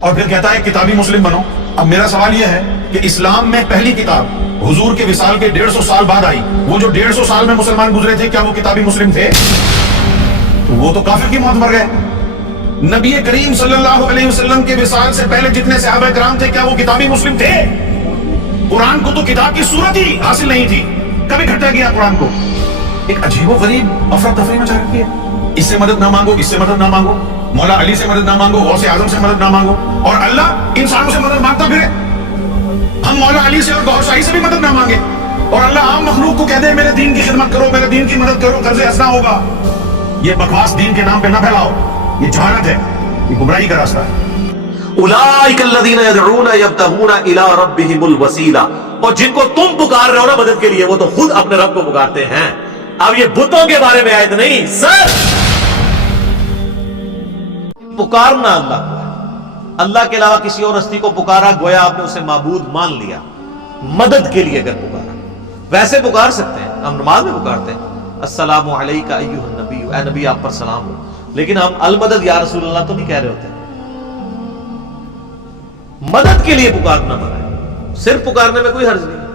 اور پھر کہتا ہے کتابی مسلم بنو۔ اب میرا سوال یہ ہے کہ اسلام میں پہلی کتاب حضور کے وصال کے 150 سال بعد آئی، وہ جو 150 سال میں مسلمان گزرے تھے کیا وہ کتابی مسلم تھے؟ وہ تو کافر کی موت مر گئے۔ نبی کریم صلی اللہ علیہ وسلم کے وصال سے پہلے جتنے صحابہ کرام تھے کیا وہ کتابی مسلم تھے؟ قرآن کو تو کتاب کی صورت ہی حاصل نہیں تھی، کبھی گھٹا گیا قرآن کو۔ ایک عجیب و غریب افراتفری مچا رکھی ہے، اس سے مدد نہ مانگو، اس سے مدد نہ مانگو، مولا علی سے مدد نہ مانگو، غوث اعظم سے مدد نہ مانگو، اور اللہ انسانوں سے مدد مانگتا پھرے۔ ہم مولا علی سے اور گوھر شاہی سے بھی مدد نہ مانگے، اور اللہ عام مخلوق کو کہہ دے میرے دین کی خدمت کرو، میرے دین کی مدد کرو، قرض ہنسنا ہوگا۔ یہ بکواس دین کے نام پہ نہ پھیلاؤ، یہ جہالت ہے، یہ گمراہی کا راستہ ہے۔ اولئک الذین یدعون یبتغون الی ربہم الوسیلہ، اور جن کو تم پکار رہے ہو نا مدد کے لیے وہ تو خود اپنے رب کو پکارتے ہیں۔ اب یہ بتوں کے بارے میں آیت نہیں، سر پکارنا اللہ کو ہے۔ اللہ کے علاوہ کسی اور ہستی کو پکارا گویا آپ نے اسے معبود مان لیا۔ مدد کے لیے اگر پکارا، ویسے پکار سکتے ہیں، ہم نماز میں پکارتے ہیں السلام علیکہ ایھا النبی، اے نبی آپ پر سلام ہو، لیکن ہم المدد یا رسول اللہ تو نہیں کہہ رہے ہوتے۔ مدد کے لیے پکارنا منع ہے، صرف پکارنے میں کوئی حرج نہیں،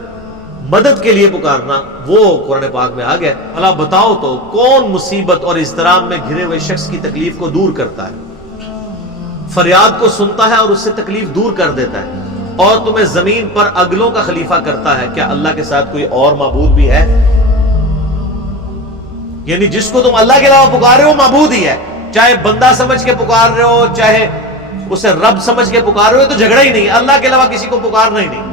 مدد کے لیے پکارنا وہ قرآن پاک میں آ گیا۔ اللہ بتاؤ تو کون مصیبت اور اضطراب میں گھرے ہوئے شخص کی تکلیف کو دور کرتا ہے، فریاد کو سنتا ہے اور اس سے تکلیف دور کر دیتا ہے، اور تمہیں زمین پر اگلوں کا خلیفہ کرتا ہے؟ کیا اللہ کے ساتھ کوئی اور معبود بھی ہے؟ یعنی جس کو تم اللہ کے علاوہ پکار رہے ہو معبود ہی ہے، چاہے بندہ سمجھ کے پکار رہے ہو چاہے اسے رب سمجھ کے پکار رہے ہو، تو جھگڑا ہی نہیں، اللہ کے علاوہ کسی کو پکارنا ہی نہیں۔